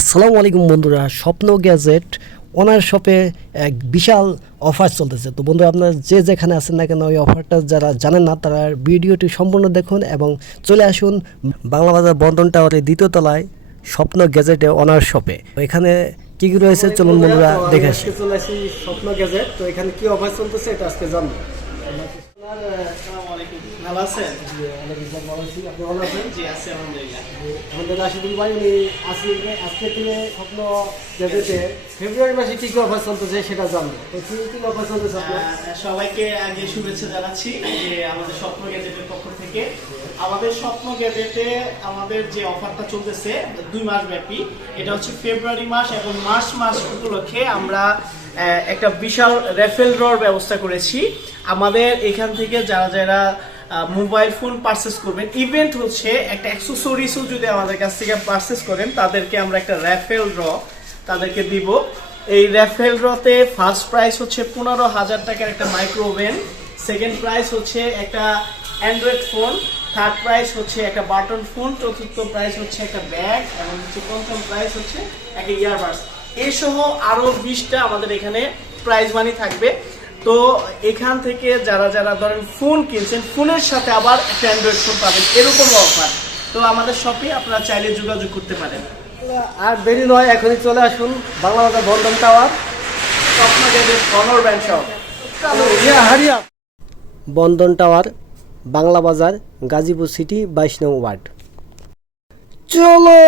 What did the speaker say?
আসসালামু আলাইকুম বন্ধুরা স্বপ্ন গ্যাজেট ওনার শপে এক বিশাল অফার চলতেছে। তো বন্ধুরা আপনার যে যেখানে আছেন না কেন ওই অফারটা যারা জানেন না তারা ভিডিওটি সম্পূর্ণ দেখুন এবং চলে আসুন বাংলা বাজার বন্ধন টাওয়ারের দ্বিতীয় তলায় স্বপ্ন গ্যাজেটে ওনার শপে। এখানে কি কি রয়েছে? চলুন বন্ধুরা দেখে আসি। চলে আসি স্বপ্ন গ্যাজেট। তো এখানে কি অফার চলতেছে এটা আজকে জানব। ভালো আছেন? আপনি ভালো আছেন? জি আছি আলহামদুলিল্লাহ। আমাদের রাশিদুল ভাই উনি আজকে আজকে থেকে স্বপ্ন গ্যাজেটে ফেব্রুয়ারি মাসে কি কি অফার চলতেছে সেটা জানব। তো কি কি অফার চলতেছে সবাইকে আগে শুভেচ্ছা জানাচ্ছি যে আমাদের স্বপ্ন গ্যাজেটের পক্ষ থেকে। আমাদের স্বপ্ন গ্যাজেটে আমাদের যে অফারটা চলতেছে দুই মাস ব্যাপী এটা হচ্ছে ফেব্রুয়ারি মাস এবং মার্চ মাস উপলক্ষে আমরা একটা বিশাল রেফেল ড্রর ব্যবস্থা করেছি। আমাদের এখান থেকে যারা যারা মোবাইল ফোন পারচেস করবেন। ইভেন্ট হচ্ছে একটা অ্যাক্সেসরিজও যদি আমাদের কাছ থেকে পারচেস করেন, তাদেরকে আমরা একটা র্যাফেল ড্র তাদেরকে দিব। এই র্যাফেল ড্রতে ফার্স্ট প্রাইস হচ্ছে পনেরো হাজার টাকার একটা মাইক্রো ওভেন সেকেন্ড প্রাইস হচ্ছে একটা অ্যান্ড্রয়েড ফোন থার্ড প্রাইস হচ্ছে একটা বাটন ফোন চতুর্থ প্রাইস হচ্ছে একটা ব্যাগ এবং হচ্ছে পঞ্চম প্রাইস হচ্ছে একটা ইয়ারবাডস এই আরও বিশটা আমাদের এখানে প্রাইজ মানি থাকবে। তো এখান থেকে যারা যারা ধরেন ফোন কিনছেন ফোনের সাথে আবার একটা অ্যান্ড্রয়েড ফোন পাবেন। এরকম অফার তো আমাদের শপে আপনারা চাইলে যোগাযোগ করতে পারেন। আর দেরি নয় এখনই চলে আসুন Bangla Bazar Bandhan tower Swapna band shop হারিয়া। Bandhan tower Bangla Bazar Gazipur city বাইশ নং ওয়ার্ড। চলো!